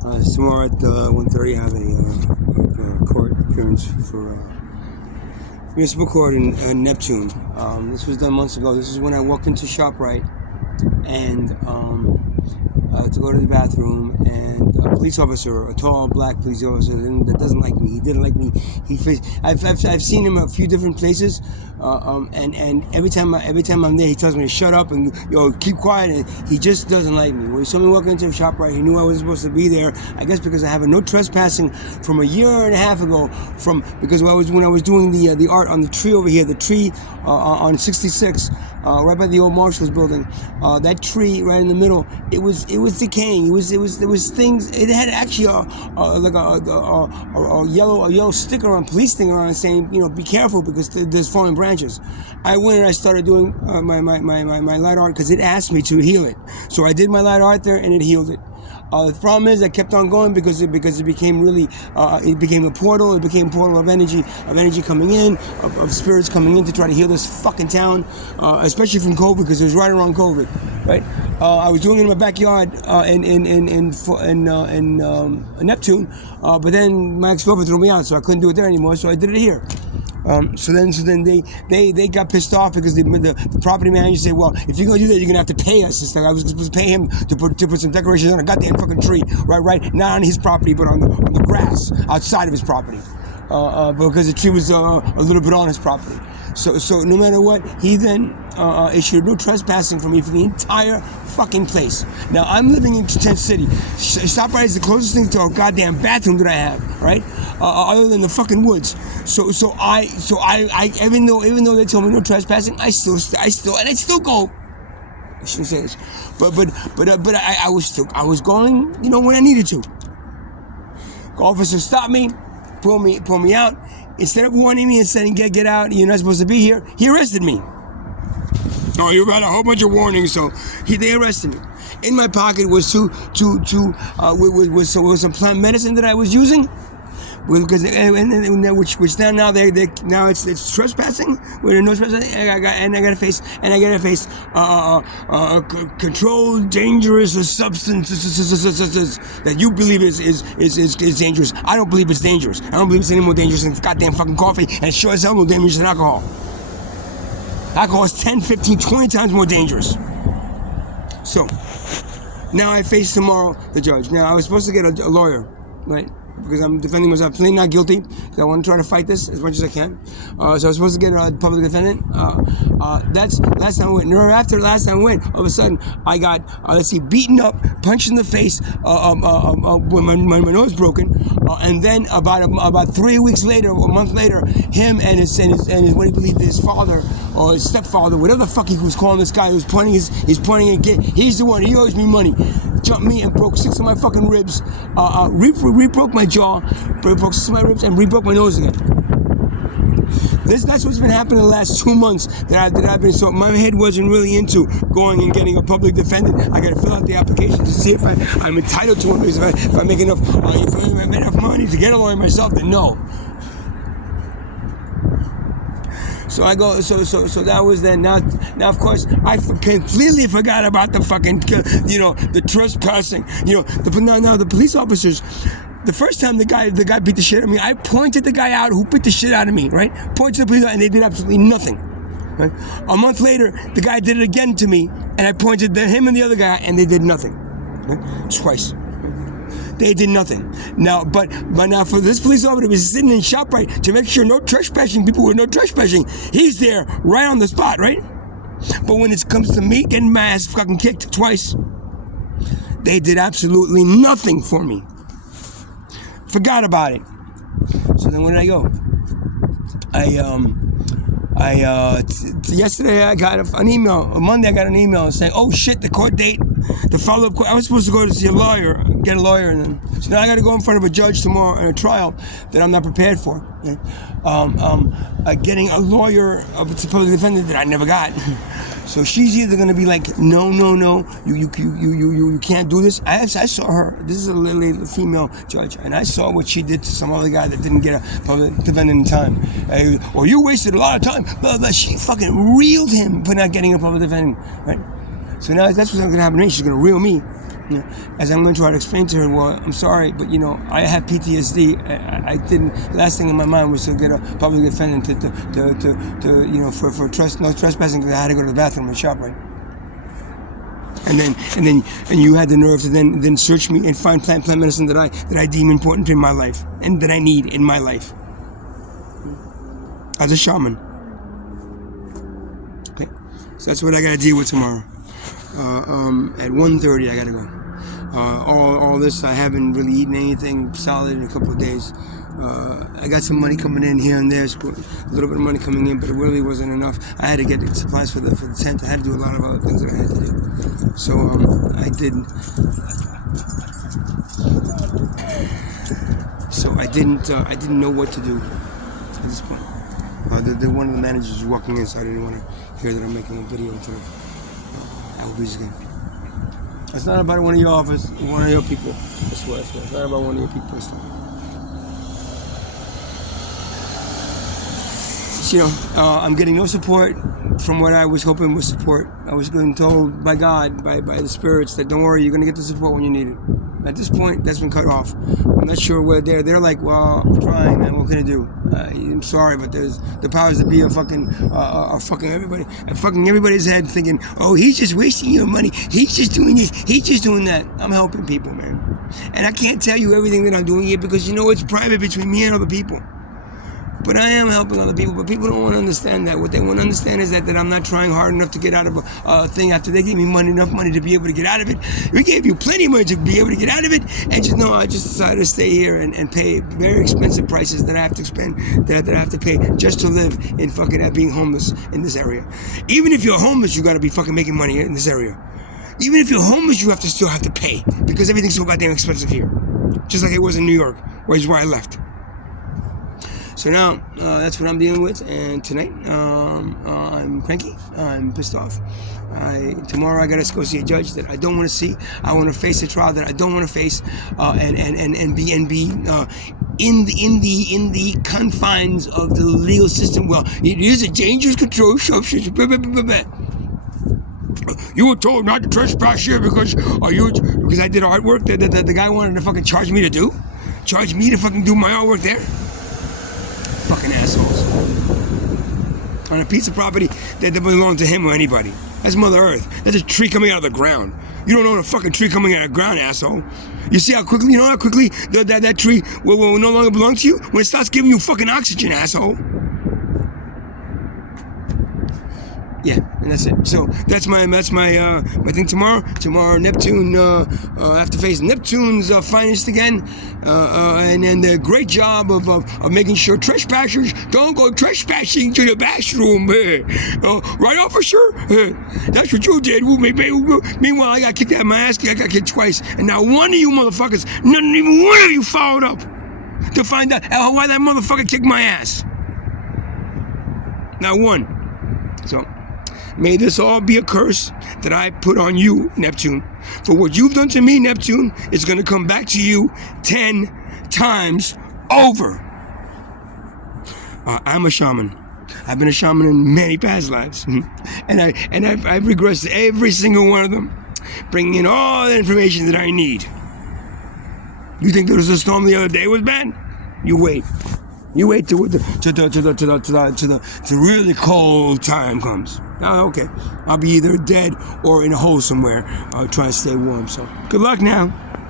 Tomorrow at 1:30 I have a court appearance for municipal court in Neptune. This was done months ago. This is when I walked into ShopRite and to go to the bathroom, and a police officer, a tall black police officer that doesn't like me. He didn't like me. I've seen him a few different places, and every time I'm there, he tells me to shut up and keep quiet. And he just doesn't like me. When he saw me walking into a ShopRite, he knew I wasn't supposed to be there. I guess because I have a no trespassing from a year and a half ago. Because when I was doing the art on the tree over here, the tree on 66, right by the old Marshall's building, that tree right in the middle, it was decaying. There was things. It had actually a yellow sticker on, police sticker on, saying, be careful because there's falling branches. I went and I started doing my light art because it asked me to heal it. So I did my light art there and it healed it. The problem is I kept on going because it became really, it became a portal. It became a portal of energy coming in, of spirits coming in to try to heal this fucking town, especially from COVID, because it was right around COVID, right? I was doing it in my backyard in Neptune, but then my ex-girlfriend threw me out, so I couldn't do it there anymore. So I did it here. So then they got pissed off because the property manager said, well, if you're gonna do that, you're gonna have to pay us. It's like I was supposed to pay him to put some decorations on a goddamn fucking tree, right, not on his property, but on the grass outside of his property, because the tree was a little bit on his property. So no matter what, he then issued no trespassing for me for the entire fucking place. Now I'm living in Tent City. ShopRite is the closest thing to a goddamn bathroom that I have, right? Other than the fucking woods. So I even though they told me no trespassing, I still go. I shouldn't say this, but I was going, when I needed to. The officer stopped me, pull me out. Instead of warning me and saying, get out, you're not supposed to be here, he arrested me. Oh, you got a whole bunch of warnings, so they arrested me. In my pocket was some plant medicine that I was using, because which now it's trespassing. With no trespassing, and I got to face controlled dangerous substances that you believe is dangerous. I don't believe it's dangerous. I don't believe it's any more dangerous than goddamn fucking coffee, and sure as hell more dangerous than alcohol. Alcohol is 10, 15, 20 times more dangerous. So now I face tomorrow the judge. Now I was supposed to get a lawyer, right? Because I'm defending myself, plain not guilty, because I want to try to fight this as much as I can. So I was supposed to get a public defendant. That's last time I went. After last time I went, all of a sudden I got, beaten up, punched in the face, when my nose broken, and then about 3 weeks later, or a month later, him and his what he believed his father or his stepfather, whatever the fuck he was calling this guy, who's pointing he's the one, he owes me money. Jumped me and broke 6 of my fucking ribs, re-broke my jaw, broke 6 of my ribs, and re-broke my nose again. That's what's been happening the last 2 months that I've been, so my head wasn't really into going and getting a public defendant. I gotta fill out the application to see if I'm entitled to one, because if I make enough money to get a lawyer myself, then no. So I go. So that was then. Now of course I completely forgot about the fucking the trespassing. Now the police officers. The first time the guy beat the shit out of me, I pointed the guy out who beat the shit out of me. Right? Pointed the police out, and they did absolutely nothing. Right? A month later, the guy did it again to me, and I pointed him and the other guy, and they did nothing. Right? Twice. They did nothing. Now, but now for this police officer to be sitting in ShopRite to make sure no trespassing, people with no trespassing, he's there right on the spot, right? But when it comes to me getting my ass fucking kicked twice, they did absolutely nothing for me. Forgot about it. So then where did I go? Yesterday I got an email. Monday I got an email saying, "Oh shit, the court date, the follow-up court. I was supposed to go to see a lawyer, get a lawyer, and then so now I got to go in front of a judge tomorrow in a trial that I'm not prepared for. Getting a lawyer, a public defendant that I never got. So she's either gonna be like, no, you can't do this. I saw her. This is a little female judge, and I saw what she did to some other guy that didn't get a public defendant in time. Or you wasted a lot of time. Blah, blah. She fucking reeled him for not getting a public defendant, right? So now that's what's gonna happen to me. She's gonna reel me. As I'm going to try to explain to her, well, I'm sorry, but I have PTSD. I didn't. Last thing in my mind was to get a public defendant for no trespassing because I had to go to the bathroom and shop right. And you had the nerve to then search me and find plant medicine that I deem important in my life and that I need in my life as a shaman. Okay, so that's what I got to deal with tomorrow. At 1:30 I gotta go. All this, I haven't really eaten anything solid in a couple of days. I got some money coming in here and there, a little bit of money coming in, but it really wasn't enough. I had to get supplies for the tent. I had to do a lot of other things that I had to do. So I didn't. So I didn't know what to do at this point. One of the managers was walking in, so I didn't want to hear that I'm making a video in front of Applebee's again. It's not about one of your people. I swear. It's not about one of your people. I'm getting no support from what I was hoping was support. I was being told by God, by the spirits, that don't worry, you're going to get the support when you need it. At this point, that's been cut off. I'm not sure where they're like, well, we're trying, man. What can I do? I'm sorry, but the powers that be are fucking everybody, fucking everybody's head, thinking, oh, he's just wasting your money. He's just doing this. He's just doing that. I'm helping people, man. And I can't tell you everything that I'm doing here because it's private between me and other people. But I am helping other people, but people don't want to understand that. What they want to understand is that I'm not trying hard enough to get out of a thing after they gave me enough money to be able to get out of it. We gave you plenty of money to be able to get out of it, and I just decided to stay here and pay very expensive prices that I have to spend, that I have to pay just to live in being homeless in this area. Even if you're homeless, you got to be fucking making money in this area. Even if you're homeless, you still have to pay because everything's so goddamn expensive here. Just like it was in New York, where I left. So now, that's what I'm dealing with, and tonight, I'm cranky, I'm pissed off. Tomorrow I gotta go see a judge that I don't want to see. I want to face a trial that I don't want to face, and be in the confines of the legal system. Well, it is a dangerous controlled substance. You were told not to trespass here because I did artwork that the guy wanted to fucking charge me to do fucking do my artwork there. Fucking assholes. On a piece of property that doesn't belong to him or anybody. That's Mother Earth. That's a tree coming out of the ground. You don't own a fucking tree coming out of the ground, asshole. You see how quickly that tree will no longer belong to you? When it starts giving you fucking oxygen, asshole. Yeah, and that's it. So that's my thing tomorrow. Tomorrow, Neptune, I have to face Neptune's finest again, and then the great job of making sure trespassers don't go trespassing to the bathroom. Right, officer? That's what you did. Meanwhile, I got kicked out of my ass. I got kicked twice, and not one of you motherfuckers, not even one of you followed up to find out why that motherfucker kicked my ass. Not one. So. May this all be a curse that I put on you, Neptune. For what you've done to me, Neptune, is going to come back to you 10 times over. I'm a shaman. I've been a shaman in many past lives. and I've regressed every single one of them, bringing in all the information that I need. You think there was a storm the other day was bad? You wait. You wait till the really cold time comes. Oh, okay. I'll be either dead or in a hole somewhere, trying to stay warm. So good luck now.